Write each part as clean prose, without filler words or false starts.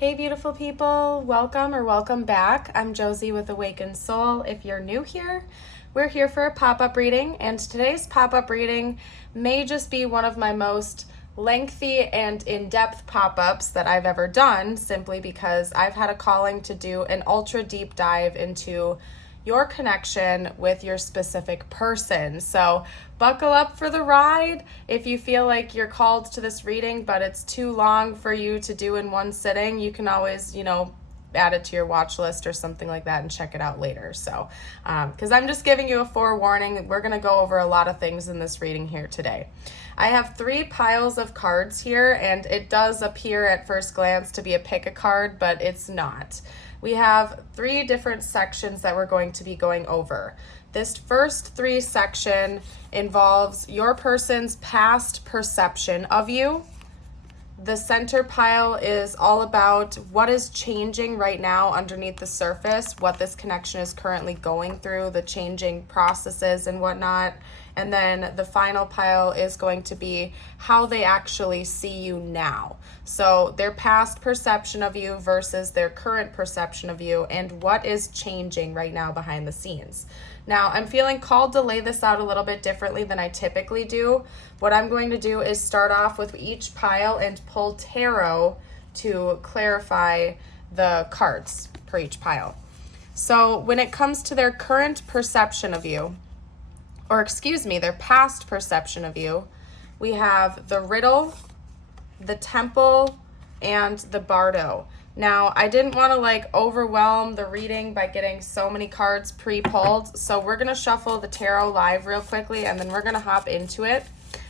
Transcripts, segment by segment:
Hey beautiful people, welcome or welcome back. I'm Josie with Awakened Soul. If you're new here, we're here for a pop-up reading, and today's pop-up reading may just be one of my most lengthy and in-depth pop-ups that I've ever done, simply because I've had a calling to do an ultra deep dive into your connection with your specific person. So buckle up for the ride. If you feel like you're called to this reading, but it's too long for you to do in one sitting, you can always, add it to your watch list or something like that and check it out later. So, because I'm just giving you a forewarning, we're going to go over a lot of things in this reading here today. I have 3 piles of cards here, and it does appear at first glance to be a pick a card, but it's not. We have 3 different sections that we're going to be going over. This first 3 section involves your person's past perception of you. The center pile is all about what is changing right now underneath the surface, what this connection is currently going through, the changing processes and whatnot. And then the final pile is going to be how they actually see you now. So their past perception of you versus their current perception of you, and what is changing right now behind the scenes. Now, I'm feeling called to lay this out a little bit differently than I typically do. What I'm going to do is start off with each pile and pull tarot to clarify the cards for each pile. So when it comes to their current perception of you, their past perception of you, we have the riddle, the temple, and the bardo. Now, I didn't want to overwhelm the reading by getting so many cards pre-pulled, so we're going to shuffle the tarot live real quickly, and then we're going to hop into it.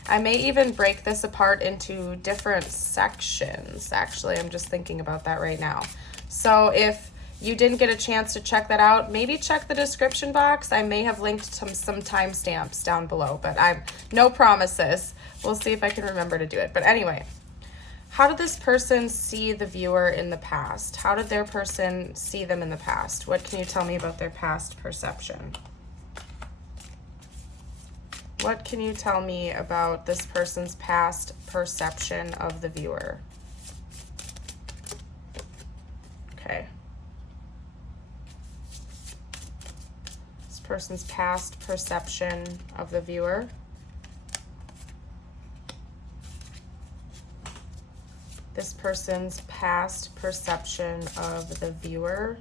I may even break this apart into different sections. Actually, I'm just thinking about that right now. So if you didn't get a chance to check that out, maybe check the description box. I may have linked some timestamps down below, but I'm no promises. We'll see if I can remember to do it. But anyway, how did this person see the viewer in the past? How did their person see them in the past? What can you tell me about their past perception? What can you tell me about this person's past perception of the viewer? Okay. Person's past perception of the viewer. This person's past perception of the viewer.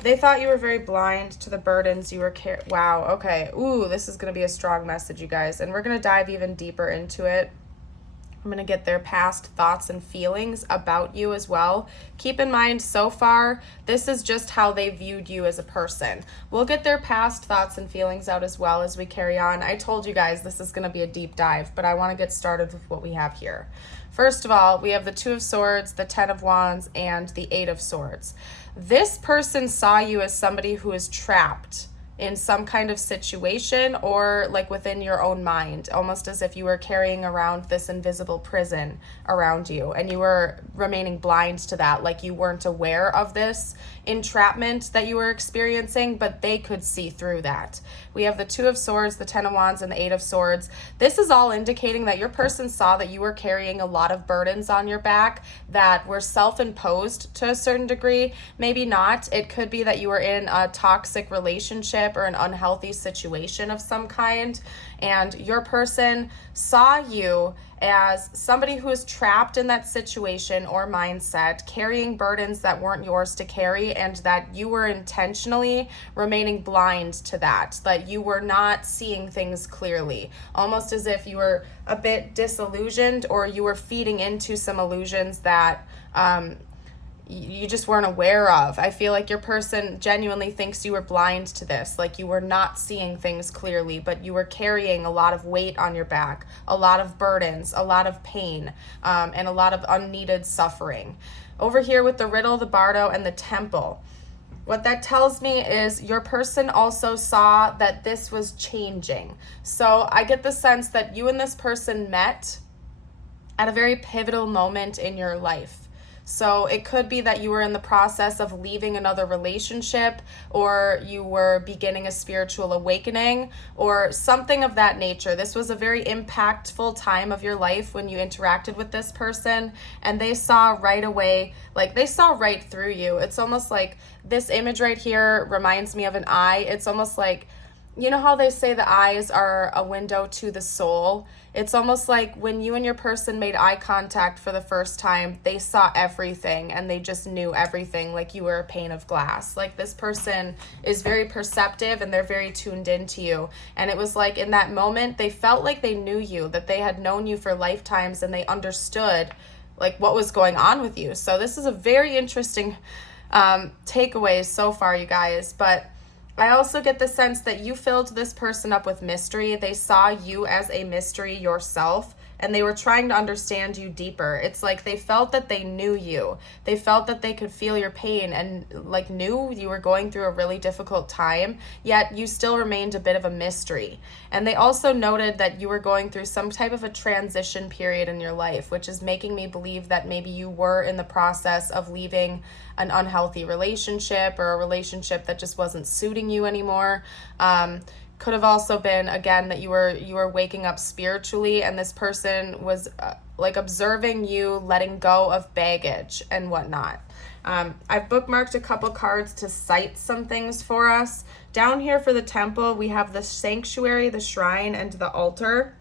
They thought you were very blind to the burdens you were Wow, okay. Ooh, this is going to be a strong message, you guys. And we're going to dive even deeper into it. I'm going to get their past thoughts and feelings about you as well. Keep in mind, so far, this is just how they viewed you as a person. We'll get their past thoughts and feelings out as well as we carry on. I told you guys this is going to be a deep dive, but I want to get started with what we have here. First of all, we have the 2 of Swords, the 10 of Wands, and the 8 of Swords. This person saw you as somebody who is trapped in some kind of situation, or within your own mind, almost as if you were carrying around this invisible prison around you and you were remaining blind to that, like you weren't aware of this entrapment that you were experiencing, but they could see through that. We have the 2 of Swords, the 10 of Wands, and the 8 of Swords. This is all indicating that your person saw that you were carrying a lot of burdens on your back that were self-imposed to a certain degree. Maybe not. It could be that you were in a toxic relationship or an unhealthy situation of some kind, and your person saw you as somebody who is trapped in that situation or mindset, carrying burdens that weren't yours to carry, and that you were intentionally remaining blind to that you were not seeing things clearly, almost as if you were a bit disillusioned, or you were feeding into some illusions that you just weren't aware of. I feel like your person genuinely thinks you were blind to this, like you were not seeing things clearly, but you were carrying a lot of weight on your back, a lot of burdens, a lot of pain, and a lot of unneeded suffering. Over here with the riddle, the bardo, and the temple, what that tells me is your person also saw that this was changing. So I get the sense that you and this person met at a very pivotal moment in your life. So it could be that you were in the process of leaving another relationship, or you were beginning a spiritual awakening, or something of that nature. This was a very impactful time of your life when you interacted with this person, and they saw right away, like they saw right through you. It's almost like this image right here reminds me of an eye. It's almost like, you know how they say the eyes are a window to the soul? It's almost like when you and your person made eye contact for the first time, they saw everything and they just knew everything, like you were a pane of glass. Like this person is very perceptive and they're very tuned into you. And it was like in that moment, they felt like they knew you, that they had known you for lifetimes, and they understood like what was going on with you. So this is a very interesting takeaway so far, you guys. But I also get the sense that you filled this person up with mystery. They saw you as a mystery yourself, and they were trying to understand you deeper. It's like they felt that they knew you. They felt that they could feel your pain and like knew you were going through a really difficult time, yet you still remained a bit of a mystery. And they also noted that you were going through some type of a transition period in your life, which is making me believe that maybe you were in the process of leaving an unhealthy relationship, or a relationship that just wasn't suiting you anymore. Could have also been, again, that you were waking up spiritually, and this person was like observing you letting go of baggage and whatnot. I've bookmarked a couple cards to cite some things for us. Down here for the temple, we have the sanctuary, the shrine, and the altar.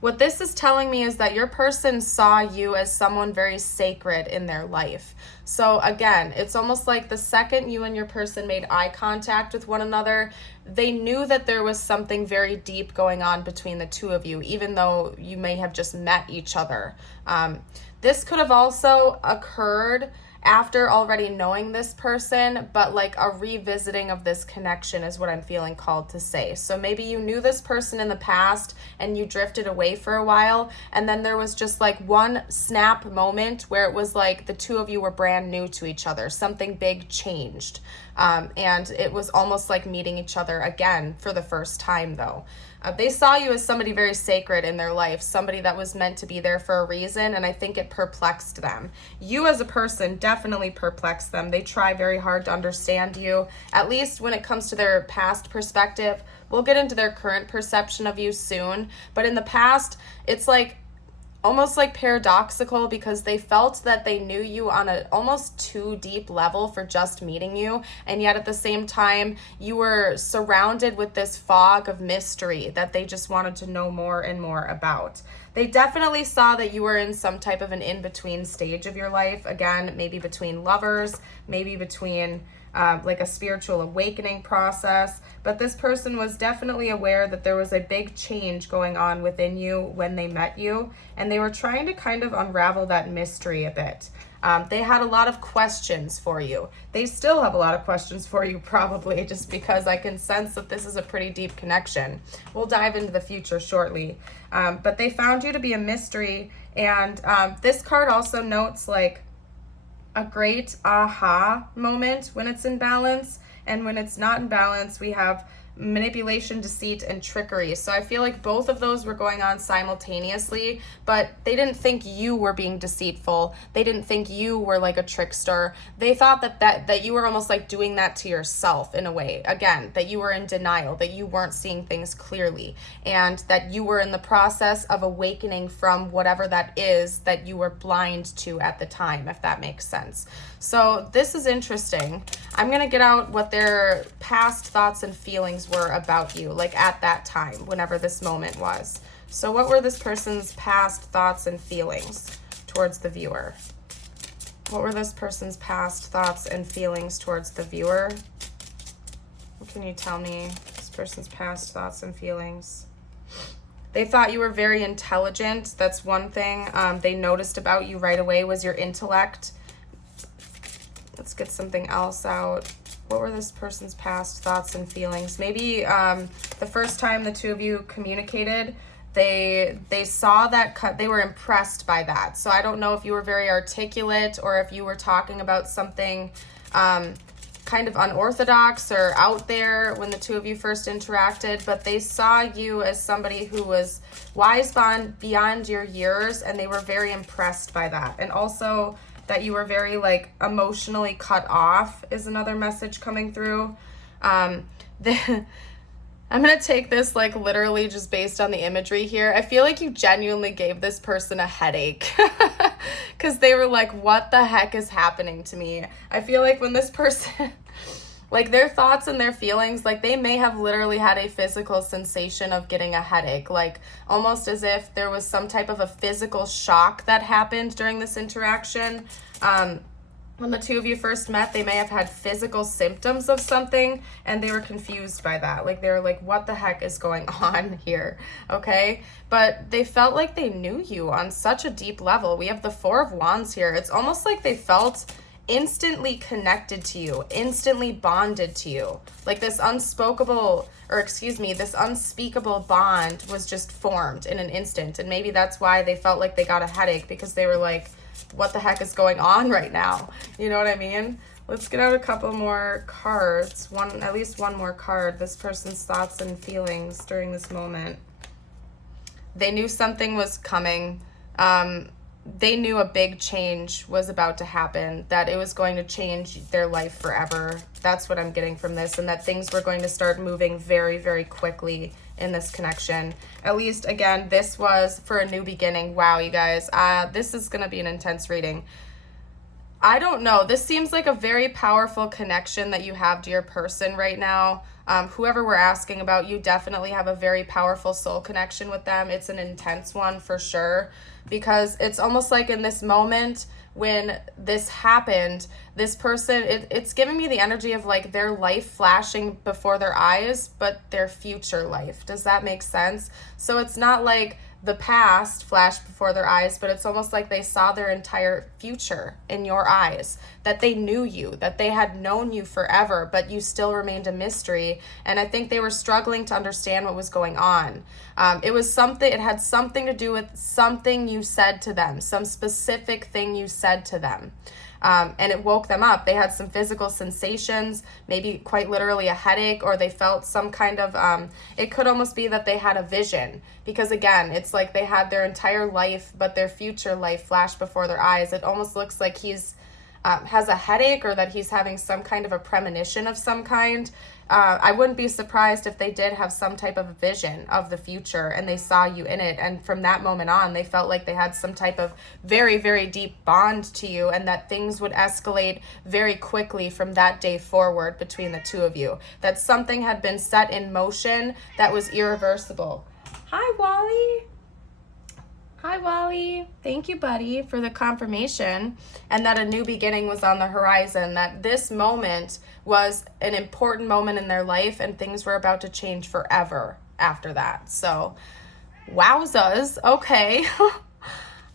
What this is telling me is that your person saw you as someone very sacred in their life. So again, it's almost like the second you and your person made eye contact with one another, they knew that there was something very deep going on between the two of you, even though you may have just met each other. This could have also occurred after already knowing this person, but like a revisiting of this connection is what I'm feeling called to say. So maybe you knew this person in the past and you drifted away for a while, and then there was just like one snap moment where it was like the two of you were brand new to each other. Something big changed, and it was almost like meeting each other again for the first time though. They saw you as somebody very sacred in their life, somebody that was meant to be there for a reason, and I think it perplexed them. You as a person definitely perplexed them. They try very hard to understand you, at least when it comes to their past perspective. We'll get into their current perception of you soon, but in the past, it's like almost like paradoxical, because they felt that they knew you on an almost too deep level for just meeting you, and yet at the same time you were surrounded with this fog of mystery that they just wanted to know more and more about. They definitely saw that you were in some type of an in-between stage of your life, again, maybe between lovers, maybe between like a spiritual awakening process, but this person was definitely aware that there was a big change going on within you when they met you, and they were trying to kind of unravel that mystery a bit. They had a lot of questions for you. They still have a lot of questions for you, probably, just because I can sense that this is a pretty deep connection. We'll dive into the future shortly, but they found you to be a mystery, and this card also notes like a great aha moment when it's in balance, and when it's not in balance, we have manipulation, deceit, and trickery. So I feel like both of those were going on simultaneously, but they didn't think you were being deceitful. They didn't think you were like a trickster. They thought that you were almost like doing that to yourself in a way. Again, that you were in denial, that you weren't seeing things clearly, and that you were in the process of awakening from whatever that is that you were blind to at the time, if that makes sense. So this is interesting. I'm going to get out what their past thoughts and feelings were about you, like at that time, whenever this moment was. So what were this person's past thoughts and feelings towards the viewer? What were this person's past thoughts and feelings towards the viewer? What can you tell me? This person's past thoughts and feelings. They thought you were very intelligent. That's one thing they noticed about you right away was your intellect. Let's get something else out. What were this person's past thoughts and feelings? Maybe the first time the two of you communicated, they saw that they were impressed by that. So I don't know if you were very articulate or if you were talking about something kind of unorthodox or out there when the two of you first interacted, but they saw you as somebody who was wise beyond your years, and they were very impressed by that. And also that you were very like emotionally cut off is another message coming through. I'm going to take this like literally just based on the imagery here. I feel like you genuinely gave this person a headache because they were like, what the heck is happening to me? I feel like when this person, like their thoughts and their feelings, like they may have literally had a physical sensation of getting a headache, like almost as if there was some type of a physical shock that happened during this interaction. When the two of you first met, they may have had physical symptoms of something and they were confused by that. Like they were like, what the heck is going on here? Okay. But they felt like they knew you on such a deep level. We have the Four of Wands here. It's almost like they felt instantly connected to you, instantly bonded to you. Like this unspeakable bond was just formed in an instant. And maybe that's why they felt like they got a headache, because they were like, what the heck is going on right now? You know what I mean? Let's get out a couple more cards. At least one more card. This person's thoughts and feelings during this moment. They knew something was coming. They knew a big change was about to happen, that it was going to change their life forever. That's what I'm getting from this, and that things were going to start moving very, very quickly in this connection. At least, again, this was for a new beginning. Wow, you guys, this is going to be an intense reading. I don't know. This seems like a very powerful connection that you have to your person right now. Whoever we're asking about, you definitely have a very powerful soul connection with them. It's an intense one for sure, because it's almost like in this moment when this happened, this person, it's giving me the energy of like their life flashing before their eyes, but their future life. Does that make sense? So it's not like the past flashed before their eyes, but it's almost like they saw their entire future in your eyes, that they knew you, that they had known you forever, but you still remained a mystery. And I think they were struggling to understand what was going on. It had something to do with something you said to them, some specific thing you said to them. And it woke them up. They had some physical sensations, maybe quite literally a headache, or they felt some kind of, it could almost be that they had a vision, because again, it's like they had their entire life, but their future life flashed before their eyes. It almost looks like he's has a headache, or that he's having some kind of a premonition of some kind. I wouldn't be surprised if they did have some type of vision of the future and they saw you in it. And from that moment on, they felt like they had some type of very, very deep bond to you, and that things would escalate very quickly from that day forward between the two of you. That something had been set in motion that was irreversible. Hi, Wally. Hi, Wally. Thank you, buddy, for the confirmation, and that a new beginning was on the horizon, that this moment was an important moment in their life and things were about to change forever after that. So, wowzas. Okay.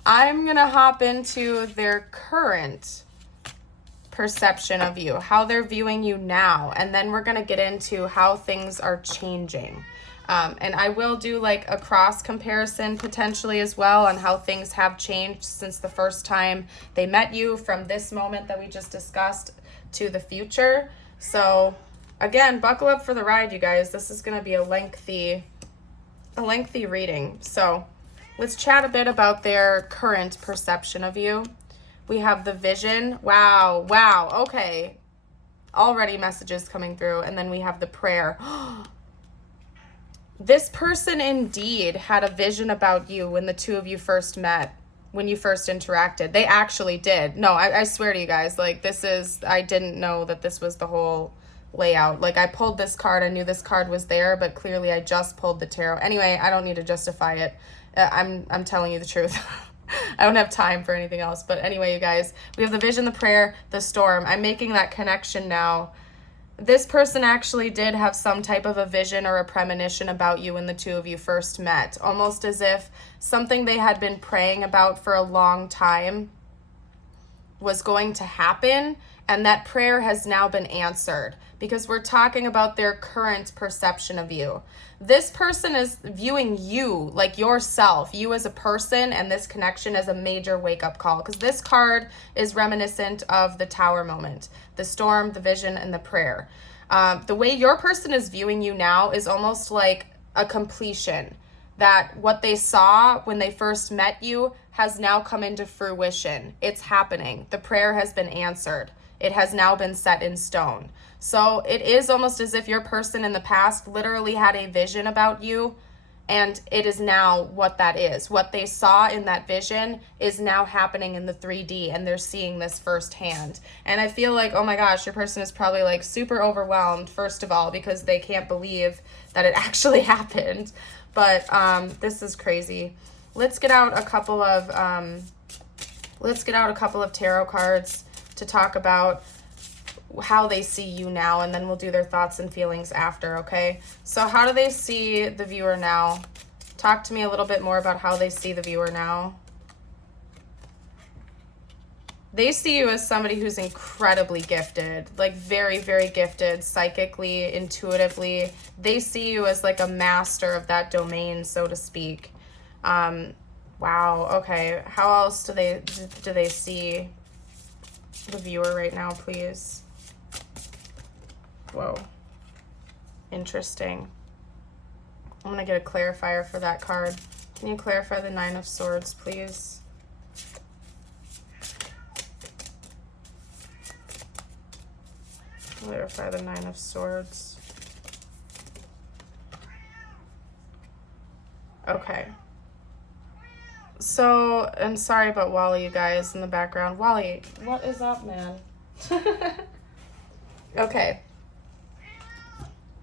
I'm going to hop into their current perception of you, how they're viewing you now, and then we're going to get into how things are changing. And I will do like a cross comparison potentially as well on how things have changed since the first time they met you, from this moment that we just discussed to the future. So again, buckle up for the ride, you guys. This is going to be a lengthy reading. So let's chat a bit about their current perception of you. We have the vision. Wow. Okay. Already messages coming through. And then we have the prayer. This person indeed had a vision about you when the two of you first met, when you first interacted. They actually did. No, I swear to you guys, like I didn't know that this was the whole layout. Like I pulled this card, I knew this card was there, but clearly I just pulled the tarot. Anyway, I don't need to justify it. I'm telling you the truth. I don't have time for anything else. But anyway, you guys, we have the vision, the prayer, the storm. I'm making that connection now. This person actually did have some type of a vision or a premonition about you when the two of you first met, almost as if something they had been praying about for a long time was going to happen, and that prayer has now been answered, because we're talking about their current perception of you. This person is viewing you, like yourself, you as a person, and this connection as a major wake-up call, because this card is reminiscent of the Tower moment, the storm, the vision, and the prayer. The way your person is viewing you now is almost like a completion. that what they saw when they first met you has now come into fruition. It's happening. The prayer has been answered. It has now been set in stone. So it is almost as if your person in the past literally had a vision about you, and it is now what that is. What they saw in that vision is now happening in the 3D, and they're seeing this firsthand. And I feel like, oh my gosh, your person is probably like super overwhelmed, first of all, because they can't believe that it actually happened. But this is crazy. Let's get out a couple of tarot cards to talk about how they see you now, and then we'll do their thoughts and feelings after, okay? So how do they see the viewer now? Talk to me a little bit more about how they see the viewer now. They see you as somebody who's incredibly gifted, like very, very gifted, psychically, intuitively. They see you as like a master of that domain, so to speak. Wow, okay. How else do they see the viewer right now, please? Whoa. Interesting. I'm going to get a clarifier for that card. Can you clarify the Nine of Swords, please? Clarify the Nine of Swords. Okay. So, I'm sorry about Wally, you guys, in the background. Wally, what is up, man? Okay.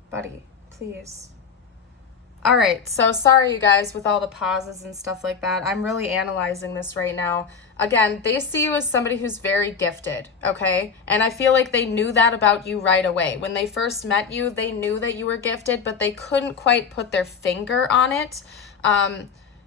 Buddy, please. All right, so sorry, you guys, with all the pauses and stuff like that. I'm really analyzing this right now. Again, they see you as somebody who's very gifted, okay? And I feel like they knew that about you right away. When they first met you, they knew that you were gifted, but they couldn't quite put their finger on it.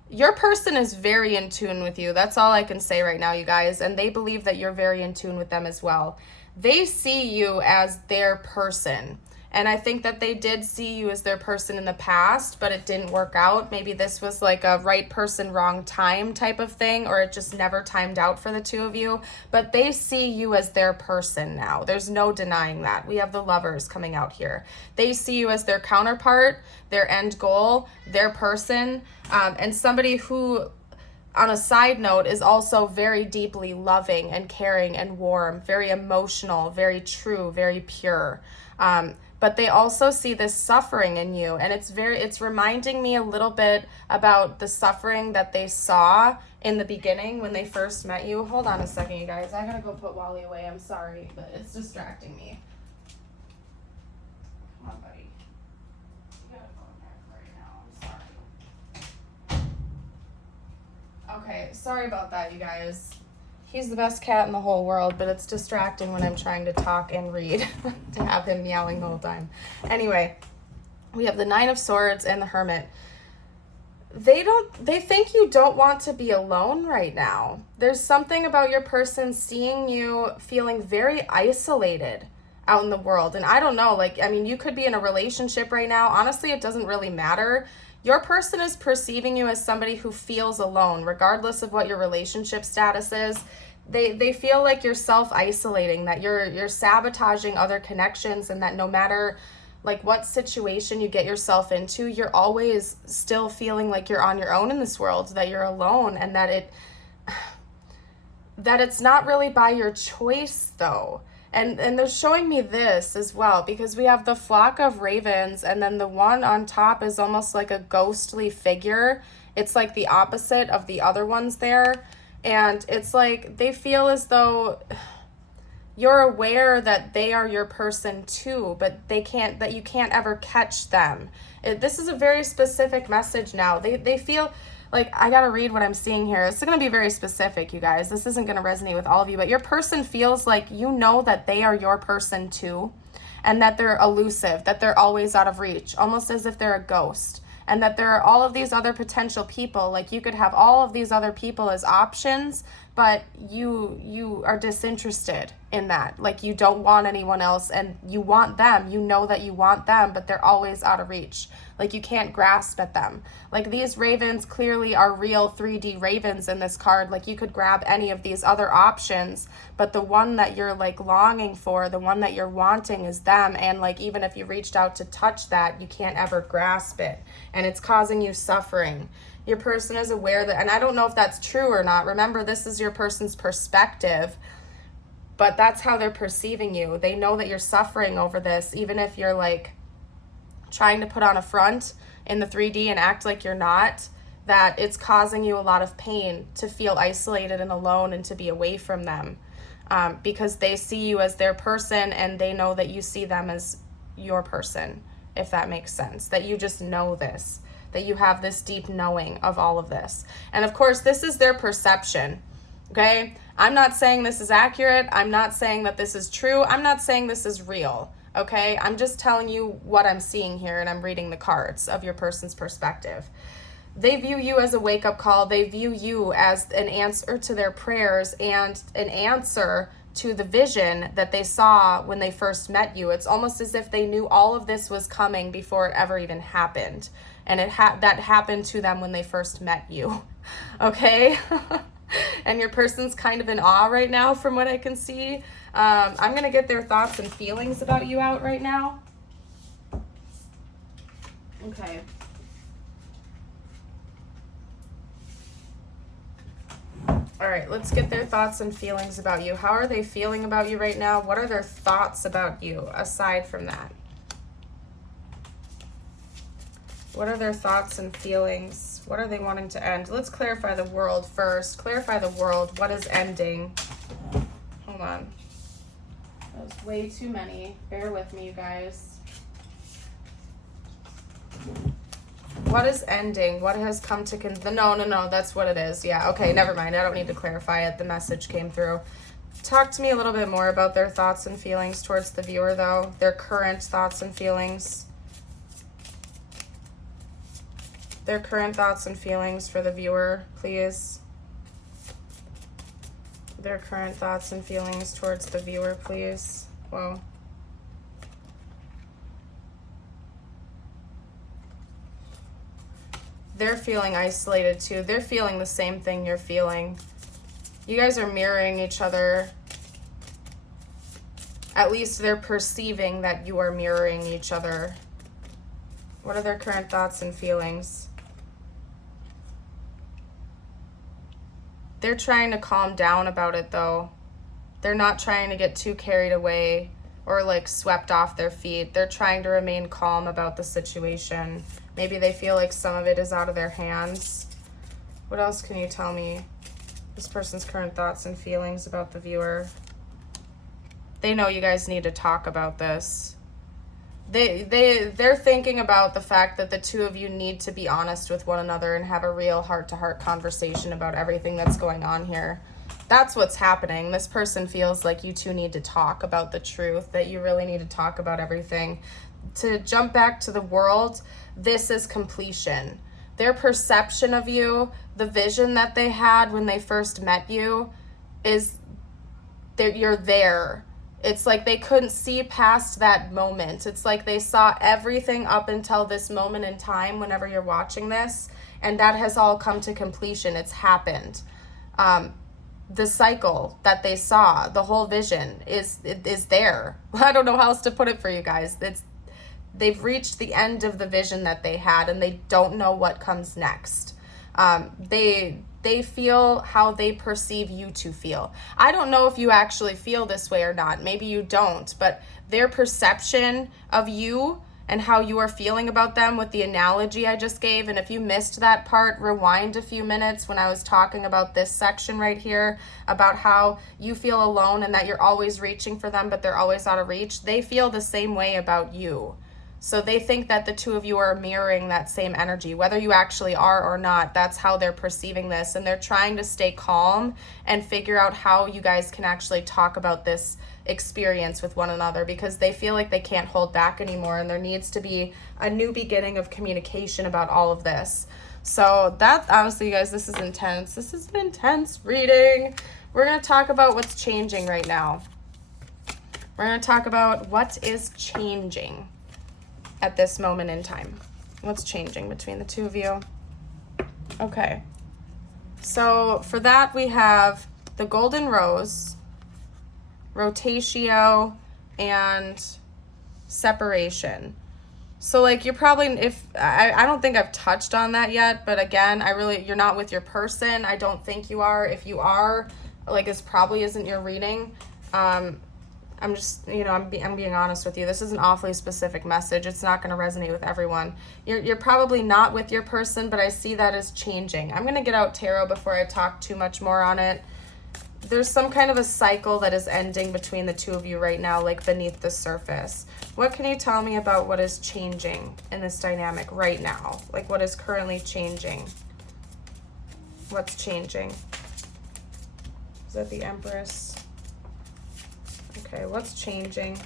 Your person is very in tune with you. That's all I can say right now, you guys. And they believe that you're very in tune with them as well. They see you as their person. And I think that they did see you as their person in the past, but it didn't work out. Maybe this was like a right person, wrong time type of thing, or it just never timed out for the two of you. But they see you as their person now. There's no denying that. We have the Lovers coming out here. They see you as their counterpart, their end goal, their person, and somebody who, on a side note, is also very deeply loving and caring and warm, very emotional, very true, very pure. But they also see this suffering in you, and it's reminding me a little bit about the suffering that they saw in the beginning when they first met you. Hold on a second, you guys. I gotta go put Wally away. I'm sorry, but it's distracting me. Come on, buddy. You gotta go in there right now. I'm sorry. Okay, sorry about that, you guys. He's the best cat in the whole world, but it's distracting when I'm trying to talk and read to have him meowing the whole time. Anyway, we have the Nine of Swords and the Hermit. They think you don't want to be alone right now. There's something about your person seeing you feeling very isolated out in the world. And I don't know, like, I mean, you could be in a relationship right now. Honestly, it doesn't really matter. Your person is perceiving you as somebody who feels alone, regardless of what your relationship status is. They feel like you're self-isolating, that you're sabotaging other connections, and that no matter like what situation you get yourself into, you're always still feeling like you're on your own in this world, that you're alone, and that it's not really by your choice though. And they're showing me this as well, because we have the flock of ravens, and then the one on top is almost like a ghostly figure. It's like the opposite of the other ones there. And it's like they feel as though you're aware that they are your person too, but that you can't ever catch them. This is a very specific message now. They feel like, I gotta read what I'm seeing here. It's gonna be very specific, you guys. This isn't gonna resonate with all of you, but your person feels like you know that they are your person too, and that they're elusive, that they're always out of reach, almost as if they're a ghost, and that there are all of these other potential people. Like, you could have all of these other people as options, but you are disinterested in that. Like, you don't want anyone else, and you want them. You know that you want them, but they're always out of reach. Like you can't grasp at them. Like these ravens clearly are real 3D ravens in this card. Like you could grab any of these other options, but the one that you're like longing for, the one that you're wanting is them. And like even if you reached out to touch that, you can't ever grasp it. And it's causing you suffering. Your person is aware that, and I don't know if that's true or not. Remember, this is your person's perspective, but that's how they're perceiving you. They know that you're suffering over this, even if you're like trying to put on a front in the 3D and act like you're not, that it's causing you a lot of pain to feel isolated and alone and to be away from them, because they see you as their person and they know that you see them as your person, if that makes sense, that you just know this, that you have this deep knowing of all of this. And of course, this is their perception, okay? I'm not saying this is accurate. I'm not saying that this is true. I'm not saying this is real, okay? I'm just telling you what I'm seeing here, and I'm reading the cards of your person's perspective. They view you as a wake-up call. They view you as an answer to their prayers and an answer to the vision that they saw when they first met you. It's almost as if they knew all of this was coming before it ever even happened. And that happened to them when they first met you, okay? And your person's kind of in awe right now from what I can see. I'm going to get their thoughts and feelings about you out right now. Okay. All right, let's get their thoughts and feelings about you. How are they feeling about you right now? What are their thoughts about you aside from that? What are their thoughts and feelings? What are they wanting to end? Let's clarify the world first. Clarify the world. What is ending? Hold on. That was way too many. Bear with me, you guys. What is ending? What has come to no, that's what it is. Yeah, okay, never mind. I don't need to clarify it. The message came through. Talk to me a little bit more about their thoughts and feelings towards the viewer, though. Their current thoughts and feelings. Their current thoughts and feelings for the viewer, please. Their current thoughts and feelings towards the viewer, please. Whoa. They're feeling isolated too. They're feeling the same thing you're feeling. You guys are mirroring each other. At least they're perceiving that you are mirroring each other. What are their current thoughts and feelings? They're trying to calm down about it, though. They're not trying to get too carried away or like swept off their feet. They're trying to remain calm about the situation. Maybe they feel like some of it is out of their hands. What else can you tell me? This person's current thoughts and feelings about the viewer. They know you guys need to talk about this. They're thinking about the fact that the two of you need to be honest with one another and have a real heart-to-heart conversation about everything that's going on here. That's what's happening. This person feels like you two need to talk about the truth, that you really need to talk about everything. To jump back to the world, this is completion. Their perception of you, the vision that they had when they first met you, is that you're there. It's like they couldn't see past that moment. It's like they saw everything up until this moment in time whenever you're watching this, and that has all come to completion. It's happened. The cycle that they saw, the whole vision is there. I don't know how else to put it for you guys. They've reached the end of the vision that they had, and they don't know what comes next. They feel how they perceive you to feel. I don't know if you actually feel this way or not. Maybe you don't, but their perception of you and how you are feeling about them with the analogy I just gave, and if you missed that part, rewind a few minutes when I was talking about this section right here, about how you feel alone and that you're always reaching for them, but they're always out of reach. They feel the same way about you. So they think that the two of you are mirroring that same energy, whether you actually are or not. That's how they're perceiving this, and they're trying to stay calm and figure out how you guys can actually talk about this experience with one another, because they feel like they can't hold back anymore, and there needs to be a new beginning of communication about all of this. So that, honestly, you guys, this is intense. This is an intense reading. We're going to talk about what's changing right now. We're going to talk about what is changing at this moment in time. What's changing between the two of you? Okay. So for that, we have the golden rose, rotatio, and separation. So like you're probably, if I don't think I've touched on that yet, but again, you're not with your person. I don't think you are. If you are, like, this probably isn't your reading. I'm just, I'm being honest with you. This is an awfully specific message. It's not going to resonate with everyone. You're probably not with your person, but I see that as changing. I'm going to get out tarot before I talk too much more on it. There's some kind of a cycle that is ending between the two of you right now, like beneath the surface. What can you tell me about what is changing in this dynamic right now? Like, what is currently changing? What's changing? Is that the Empress? Okay, what's changing?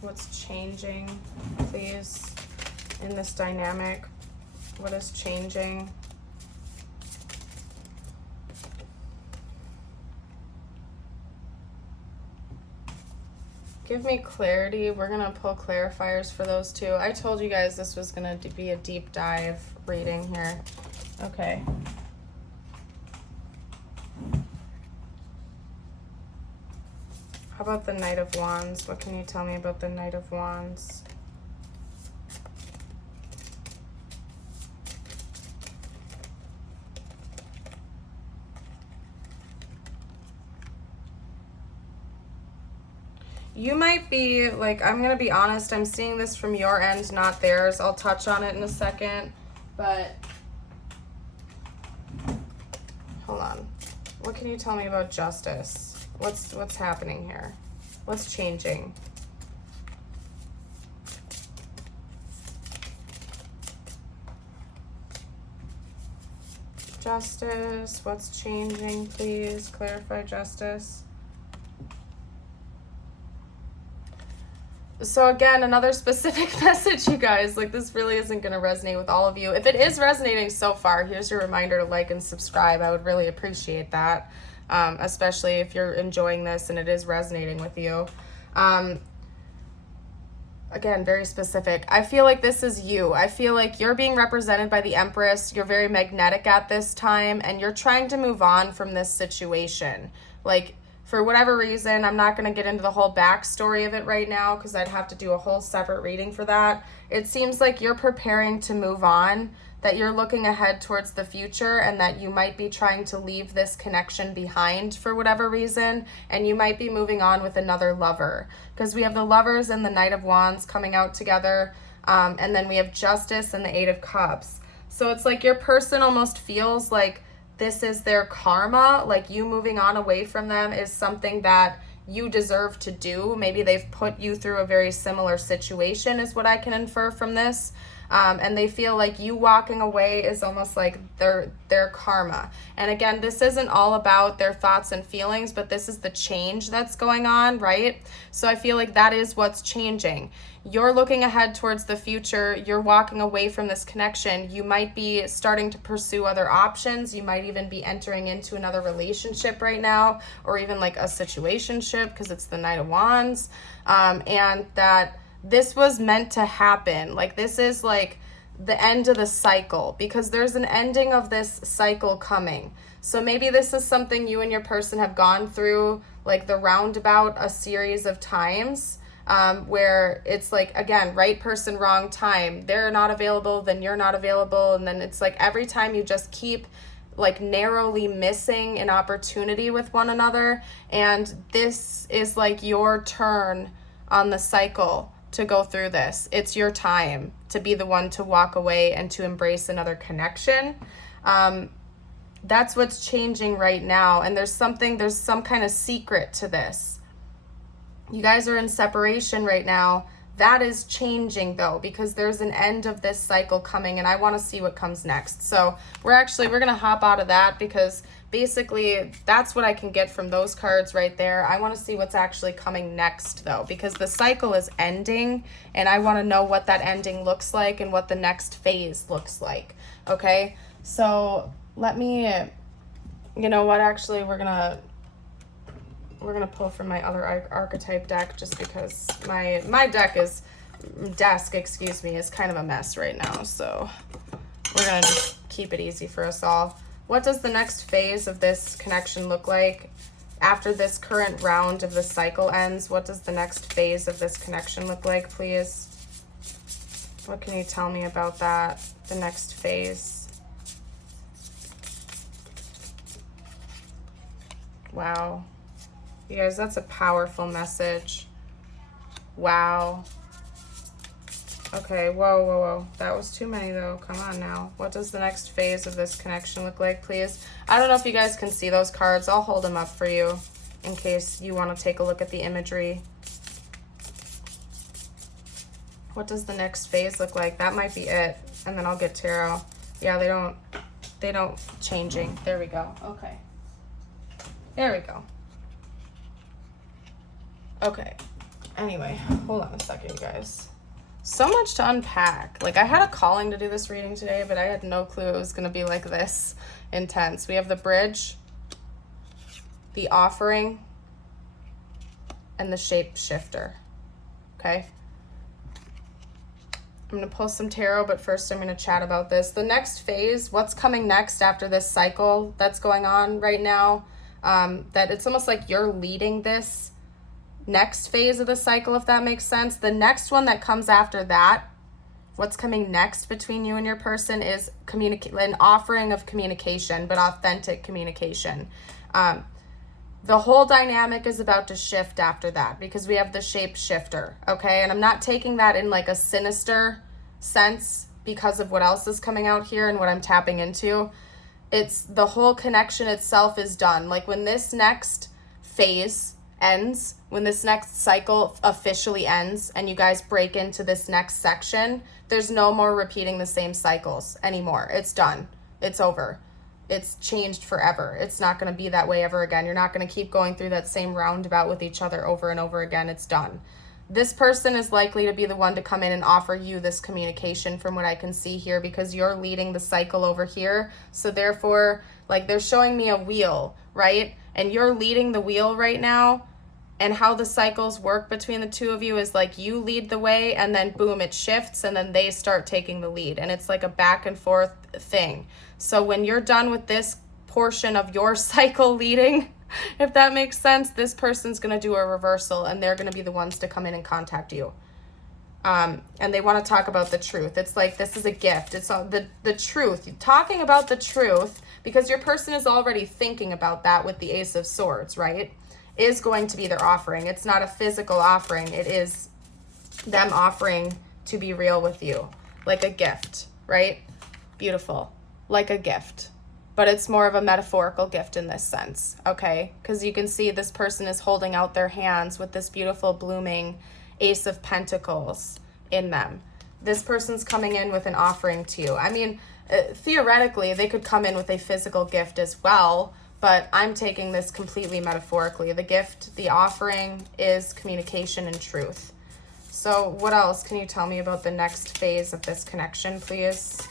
What's changing, please, in this dynamic? What is changing? Give me clarity. We're going to pull clarifiers for those two. I told you guys this was going to be a deep dive reading here. Okay. How about the Knight of Wands? What can you tell me about the Knight of Wands? You might be, like, I'm going to be honest, I'm seeing this from your end, not theirs. I'll touch on it in a second, but hold on. What can you tell me about justice? What's happening here? What's changing? Justice, what's changing, please? Clarify justice. So again, another specific message, you guys. Like, this really isn't going to resonate with all of you. If it is resonating so far, here's your reminder to like and subscribe. I would really appreciate that, especially if you're enjoying this and it is resonating with you. Again, very specific. I feel like this is you. I feel like you're being represented by the Empress. You're very magnetic at this time, and you're trying to move on from this situation. Like, for whatever reason, I'm not going to get into the whole backstory of it right now because I'd have to do a whole separate reading for that. It seems like you're preparing to move on, that you're looking ahead towards the future, and that you might be trying to leave this connection behind for whatever reason, and you might be moving on with another lover. Because we have the Lovers and the Knight of Wands coming out together, and then we have Justice and the Eight of Cups. So it's like your person almost feels like this is their karma, like you moving on away from them is something that you deserve to do. Maybe they've put you through a very similar situation is what I can infer from this. And they feel like you walking away is almost like their karma. And again, this isn't all about their thoughts and feelings, but this is the change that's going on, right? So I feel like that is what's changing. You're looking ahead towards the future. You're walking away from this connection. You might be starting to pursue other options. You might even be entering into another relationship right now, or even like a situationship because it's the Knight of Wands. And that this was meant to happen. Like, this is like the end of the cycle because there's an ending of this cycle coming. So maybe this is something you and your person have gone through, like the roundabout a series of times, where it's like, again, right person, wrong time. They're not available, then you're not available. And then it's like every time you just keep like narrowly missing an opportunity with one another. And this is like your turn on the cycle to go through this. It's your time to be the one to walk away and to embrace another connection. That's what's changing right now. And there's some kind of secret to this. You guys are in separation right now. That is changing though, because there's an end of this cycle coming, and I want to see what comes next. So we're going to hop out of that because basically that's what I can get from those cards right there. I want to see what's actually coming next though, because the cycle is ending and I want to know what that ending looks like and what the next phase looks like. Okay. So let me, you know what, actually we're going to we're gonna pull from my other archetype deck just because my desk, excuse me, is kind of a mess right now. So we're gonna just keep it easy for us all. What does the next phase of this connection look like? After this current round of the cycle ends, what does the next phase of this connection look like, please? What can you tell me about that, the next phase? Wow. You guys, that's a powerful message. Wow. Okay, whoa, whoa, whoa. That was too many, though. Come on now. What does the next phase of this connection look like, please? I don't know if you guys can see those cards. I'll hold them up for you in case you want to take a look at the imagery. What does the next phase look like? That might be it. And then I'll get tarot. Yeah, they don't changing. There we go. Okay. There we go. Okay. Anyway, hold on a second, you guys. So much to unpack. Like, I had a calling to do this reading today, but I had no clue it was going to be like this intense. We have the bridge, the offering, and the shapeshifter. Okay? I'm going to pull some tarot, but first I'm going to chat about this. The next phase, what's coming next after this cycle that's going on right now, that it's almost like you're leading this next phase of the cycle, if that makes sense. The next one that comes after that, what's coming next between you and your person is an offering of communication, but authentic communication. The whole dynamic is about to shift after that because we have the shapeshifter, okay? And I'm not taking that in like a sinister sense because of what else is coming out here and what I'm tapping into. It's the whole connection itself is done. Like when this next phase ends, when this next cycle officially ends and you guys break into this next section, there's no more repeating the same cycles anymore. It's done. It's over. It's changed forever. It's not going to be that way ever again. You're not going to keep going through that same roundabout with each other over and over again. It's done. This person is likely to be the one to come in and offer you this communication from what I can see here because you're leading the cycle over here. So therefore, like they're showing me a wheel, right? And you're leading the wheel right now. And how the cycles work between the two of you is like you lead the way and then boom, it shifts and then they start taking the lead. And it's like a back and forth thing. So when you're done with this portion of your cycle leading, if that makes sense, this person's going to do a reversal and they're going to be the ones to come in and contact you. And they want to talk about the truth. It's like this is a gift. It's the truth. Talking about the truth because your person is already thinking about that with the Ace of Swords, right? Is going to be their offering. It's not a physical offering. It is them offering to be real with you. Like a gift, right? Beautiful. Like a gift. But it's more of a metaphorical gift in this sense, okay? Because you can see this person is holding out their hands with this beautiful blooming Ace of Pentacles in them. This person's coming in with an offering to you. I mean, theoretically, they could come in with a physical gift as well, but I'm taking this completely metaphorically. The gift, the offering is communication and truth. So what else can you tell me about the next phase of this connection, please?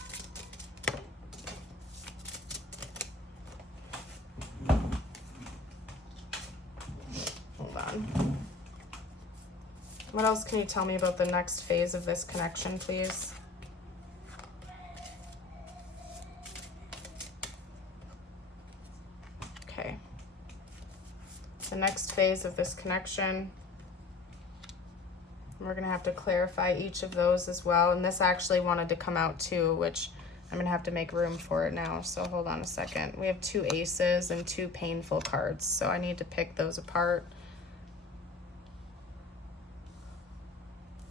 Hold on. What else can you tell me about the next phase of this connection, please? Okay. The next phase of this connection, we're going to have to clarify each of those as well. And this actually wanted to come out too, which I'm going to have to make room for it now. So hold on a second. We have 2 aces and 2 painful cards. So I need to pick those apart.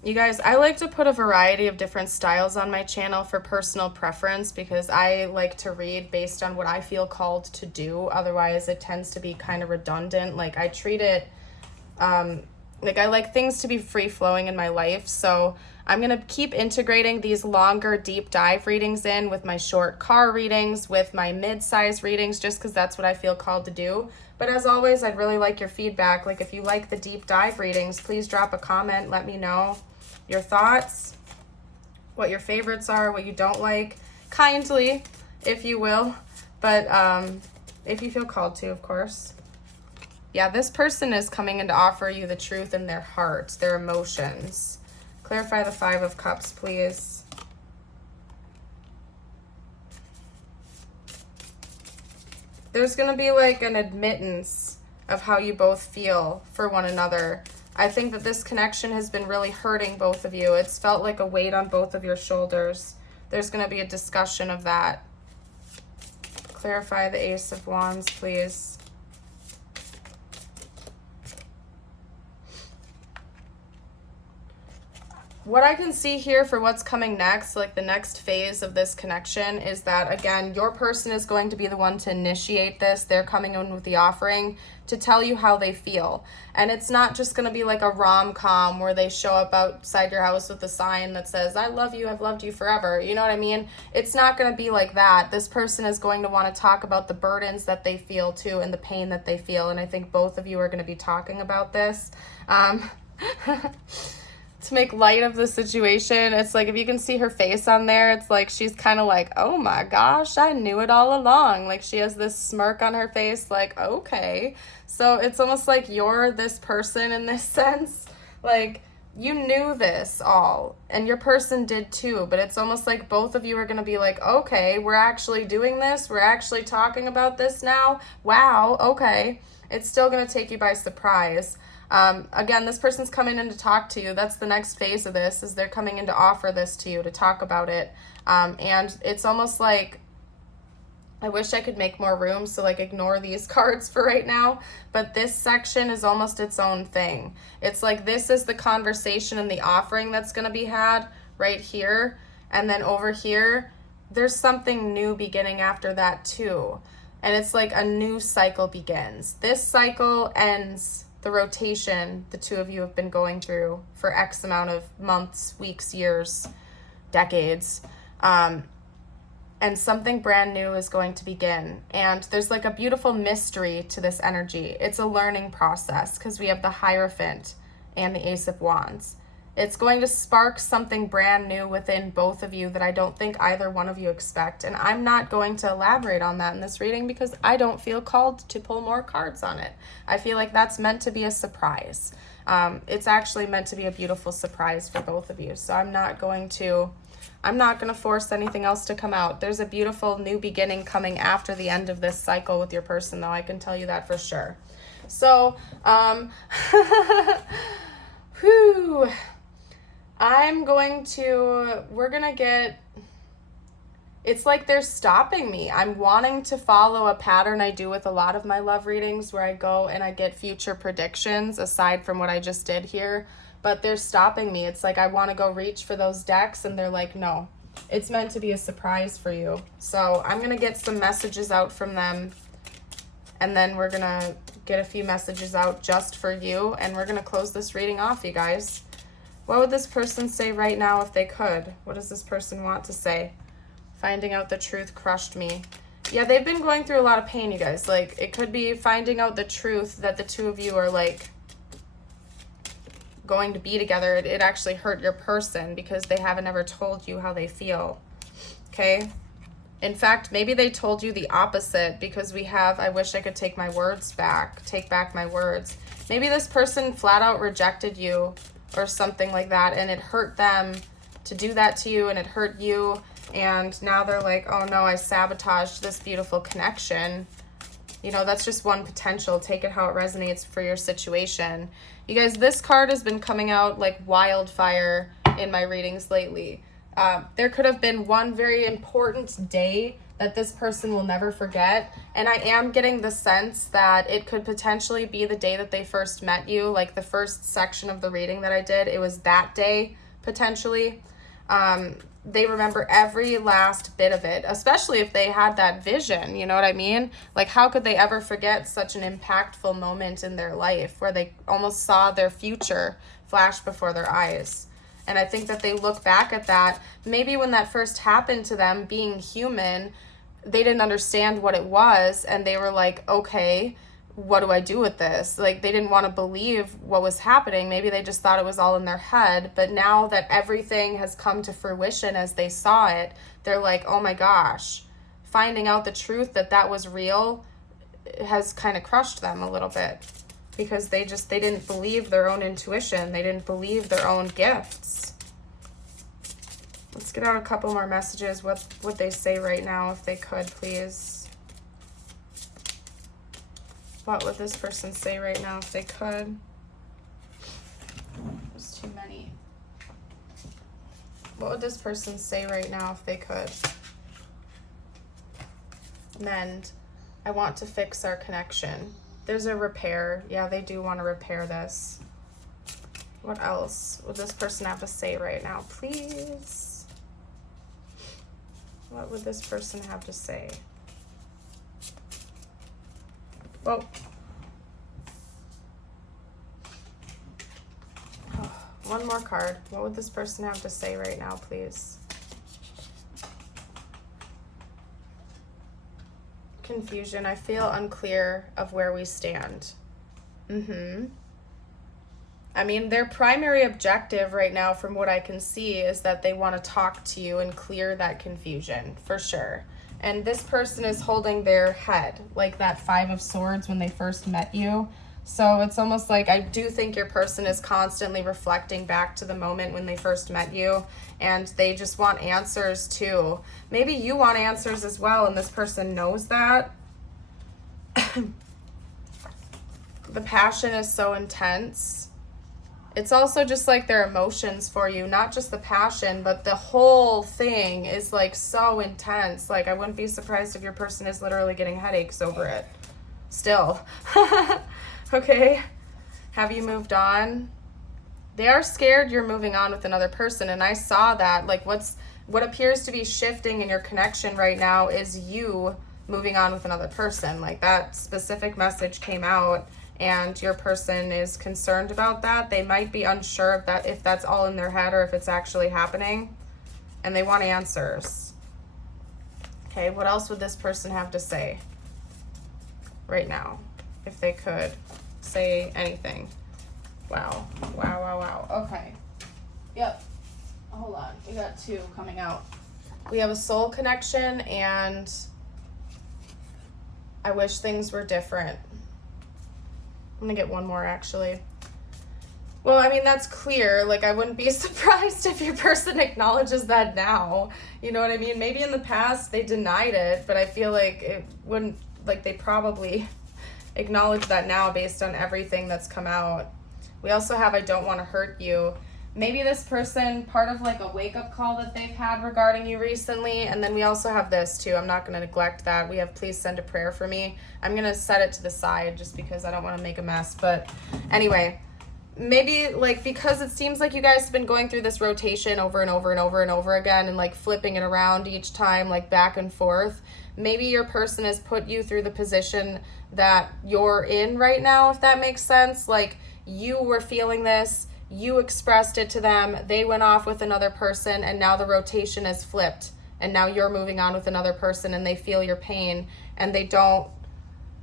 You guys, I like to put a variety of different styles on my channel for personal preference because I like to read based on what I feel called to do. Otherwise, it tends to be kind of redundant. Like I treat it, like I like things to be free-flowing in my life. So I'm going to keep integrating these longer deep dive readings in with my short car readings, with my mid-size readings, just because that's what I feel called to do. But as always, I'd really like your feedback. Like if you like the deep dive readings, please drop a comment. Let me know your thoughts, what your favorites are, what you don't like, kindly, if you will, but if you feel called to, of course. Yeah, this person is coming in to offer you the truth in their heart, their emotions. Clarify the Five of Cups, please. There's going to be like an admittance of how you both feel for one another. I think that this connection has been really hurting both of you. It's felt like a weight on both of your shoulders. There's going to be a discussion of that. Clarify the Ace of Wands, please. What I can see here for what's coming next, like the next phase of this connection, is that, again, your person is going to be the one to initiate this. They're coming in with the offering to tell you how they feel. And it's not just going to be like a rom-com where they show up outside your house with a sign that says, I love you, I've loved you forever. You know what I mean? It's not going to be like that. This person is going to want to talk about the burdens that they feel too and the pain that they feel. And I think both of you are going to be talking about this. To make light of the situation, it's like if you can see her face on there, it's like she's kind of like, oh my gosh, I knew it all along. Like she has this smirk on her face like, okay. So it's almost like you're this person in this sense. Like you knew this all and your person did too, but it's almost like both of you are going to be like, okay, we're actually doing this. We're actually talking about this now. Wow. Okay. It's still going to take you by surprise. Again, this person's coming in to talk to you. That's the next phase of this, is they're coming in to offer this to you, to talk about it. And it's almost like, I wish I could make more room, so like ignore these cards for right now. But this section is almost its own thing. It's like this is the conversation and the offering that's going to be had right here. And then over here, there's something new beginning after that too. And it's like a new cycle begins. This cycle ends the rotation the two of you have been going through for X amount of months, weeks, years, decades. And something brand new is going to begin. And there's like a beautiful mystery to this energy. It's a learning process because we have the Hierophant and the Ace of Wands. It's going to spark something brand new within both of you that I don't think either one of you expect. And I'm not going to elaborate on that in this reading because I don't feel called to pull more cards on it. I feel like that's meant to be a surprise. It's actually meant to be a beautiful surprise for both of you. So I'm not going to force anything else to come out. There's a beautiful new beginning coming after the end of this cycle with your person, though. I can tell you that for sure. So, whew. It's like they're stopping me. I'm wanting to follow a pattern I do with a lot of my love readings where I go and I get future predictions aside from what I just did here, but they're stopping me. It's like I want to go reach for those decks and they're like, no, it's meant to be a surprise for you. So I'm going to get some messages out from them and then we're going to get a few messages out just for you and we're going to close this reading off, you guys. What would this person say right now if they could? What does this person want to say? Finding out the truth crushed me. Yeah, they've been going through a lot of pain, you guys. Like, it could be finding out the truth that the two of you are, like, going to be together. It actually hurt your person because they haven't ever told you how they feel. Okay? In fact, maybe they told you the opposite because we have, I wish I could take my words back. Take back my words. Maybe this person flat out rejected you or something like that, and it hurt them to do that to you, and it hurt you, and now they're like, oh no, I sabotaged this beautiful connection. You know, that's just one potential. Take it how it resonates for your situation. You guys, this card has been coming out like wildfire in my readings lately. There could have been one very important day that this person will never forget. And I am getting the sense that it could potentially be the day that they first met you, like the first section of the reading that I did. It was that day, potentially. They remember every last bit of it, especially if they had that vision, you know what I mean? Like, how could they ever forget such an impactful moment in their life where they almost saw their future flash before their eyes? And I think that they look back at that, maybe when that first happened to them, being human, they didn't understand what it was, and they were like, okay, what do I do with this? Like, they didn't want to believe what was happening. Maybe they just thought it was all in their head. But now that everything has come to fruition as they saw it, they're like, oh my gosh, finding out the truth that that was real has kind of crushed them a little bit. because they didn't believe their own intuition. They didn't believe their own gifts. Let's get out a couple more messages. What would they say right now if they could, please? What would this person say right now if they could? There's too many. What would this person say right now if they could? Mend. I want to fix our connection. There's a repair. Yeah, they do want to repair this. What else would this person have to say right now, please? What would this person have to say? Whoa. Oh, one more card. What would this person have to say right now, please? Confusion. I feel unclear of where we stand. I mean, their primary objective right now, from what I can see, is that they want to talk to you and clear that confusion, for sure. And this person is holding their head, like that 5 of Swords when they first met you. So it's almost like, I do think your person is constantly reflecting back to the moment when they first met you, and they just want answers too. Maybe you want answers as well, and this person knows that. The passion is so intense. It's also just like their emotions for you, not just the passion, but the whole thing is like so intense. Like, I wouldn't be surprised if your person is literally getting headaches over it still. Okay, have you moved on? They are scared you're moving on with another person, and I saw that. Like, what appears to be shifting in your connection right now is you moving on with another person. Like, that specific message came out, and your person is concerned about that. They might be unsure of that, if that's all in their head or if it's actually happening, and they want answers. Okay, what else would this person have to say right now, if they could say anything? Wow. Okay. Yep. Hold on. We got 2 coming out. We have a soul connection, and I wish things were different. I'm gonna get one more, actually. Well, I mean, that's clear. Like, I wouldn't be surprised if your person acknowledges that now. You know what I mean? Maybe in the past they denied it, but I feel like it wouldn't, like, they probably acknowledge that now based on everything that's come out. We also have I don't want to hurt you. Maybe this person, part of like a wake-up call that they've had regarding you recently. And then we also have this too. I'm not going to neglect that. We have please send a prayer for me. I'm going to set it to the side just because I don't want to make a mess. But anyway, maybe like, because it seems like you guys have been going through this rotation over and over and over and over again, and like flipping it around each time, like back and forth. Maybe your person has put you through the position that you're in right now, if that makes sense. Like, you were feeling this, you expressed it to them, they went off with another person, and now the rotation is flipped, and now you're moving on with another person, and they feel your pain, and they don't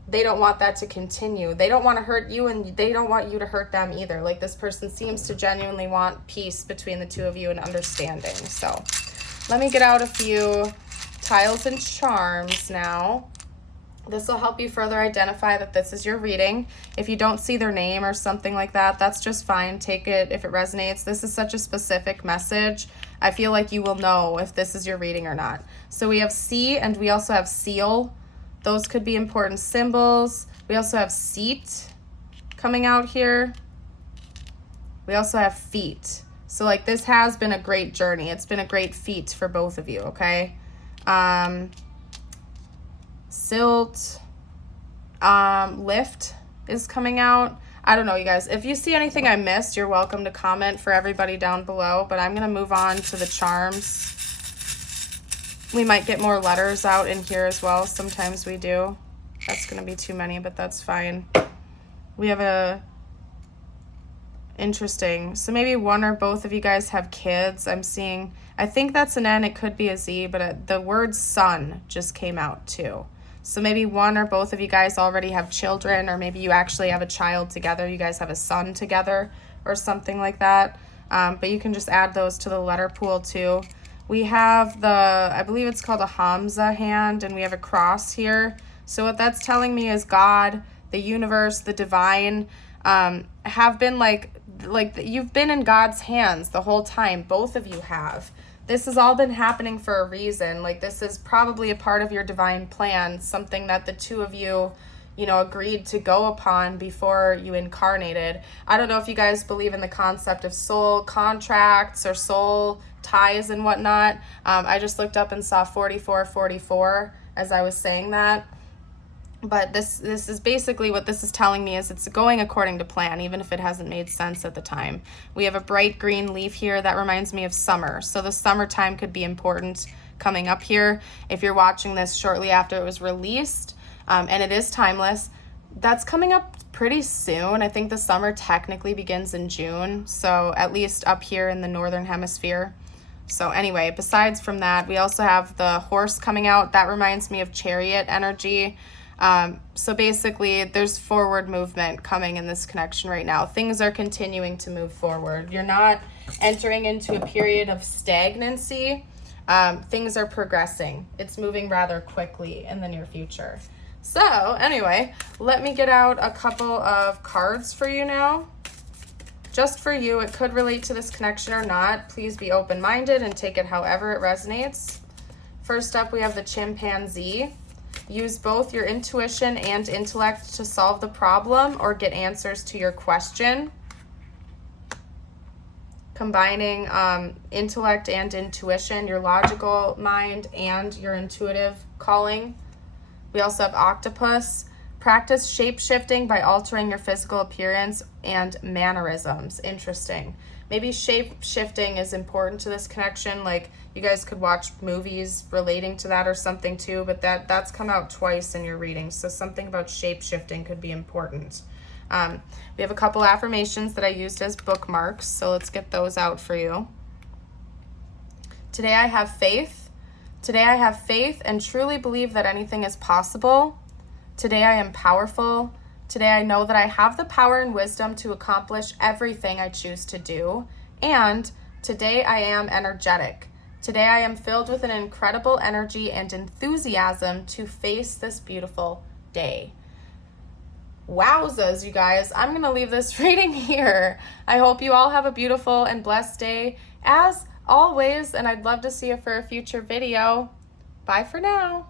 want that to continue. They don't want to hurt you, and they don't want you to hurt them either. Like, this person seems to genuinely want peace between the two of you and understanding. So let me get out a few tiles and charms now. This will help you further identify that this is your reading. If you don't see their name or something like that, that's just fine. Take it if it resonates. This is such a specific message. I feel like you will know if this is your reading or not. So we have C, and we also have seal. Those could be important symbols. We also have seat coming out here. We also have feet. So like, this has been a great journey. It's been a great feat for both of you, okay? Silt, lift is coming out. I don't know, you guys. If you see anything I missed, you're welcome to comment for everybody down below, but I'm going to move on to the charms. We might get more letters out in here as well. Sometimes we do. That's going to be too many, but that's fine. We have a... Interesting. So maybe one or both of you guys have kids. I'm seeing... I think that's an N. It could be a Z, but the word son just came out too. So maybe one or both of you guys already have children, or maybe you actually have a child together. You guys have a son together or something like that. But you can just add those to the letter pool too. We have I believe it's called a Hamza hand, and we have a cross here. So what that's telling me is God, the universe, the divine, have been like you've been in God's hands the whole time. Both of you have. This has all been happening for a reason. Like, this is probably a part of your divine plan, something that the two of you, agreed to go upon before you incarnated. I don't know if you guys believe in the concept of soul contracts or soul ties and whatnot. I just looked up and saw 4444 as I was saying that. But this is basically what this is telling me, is it's going according to plan, even if it hasn't made sense at the time. We have a bright green leaf here that reminds me of summer. So the summertime could be important coming up here. If you're watching this shortly after it was released, and it is timeless, that's coming up pretty soon. I think the summer technically begins in June, so at least up here in the northern hemisphere. So anyway, besides from that, we also have the horse coming out. That reminds me of chariot energy. So basically, there's forward movement coming in this connection right now. Things are continuing to move forward. You're not entering into a period of stagnancy. Things are progressing. It's moving rather quickly in the near future. So anyway, let me get out a couple of cards for you now. Just for you. It could relate to this connection or not. Please be open-minded and take it however it resonates. First up, we have the chimpanzee. Use both your intuition and intellect to solve the problem or get answers to your question. Combining intellect and intuition, your logical mind and your intuitive calling. We also have octopus. Practice shape-shifting by altering your physical appearance and mannerisms. Interesting. Maybe shape-shifting is important to this connection. Like, you guys could watch movies relating to that or something too, but that's come out twice in your reading. So something about shape-shifting could be important. We have a couple affirmations that I used as bookmarks, so let's get those out for you. Today I have faith. Today I have faith and truly believe that anything is possible. Today I am powerful. Today I know that I have the power and wisdom to accomplish everything I choose to do. And today I am energetic. Today I am filled with an incredible energy and enthusiasm to face this beautiful day. Wowzas, you guys. I'm going to leave this reading here. I hope you all have a beautiful and blessed day as always, and I'd love to see you for a future video. Bye for now.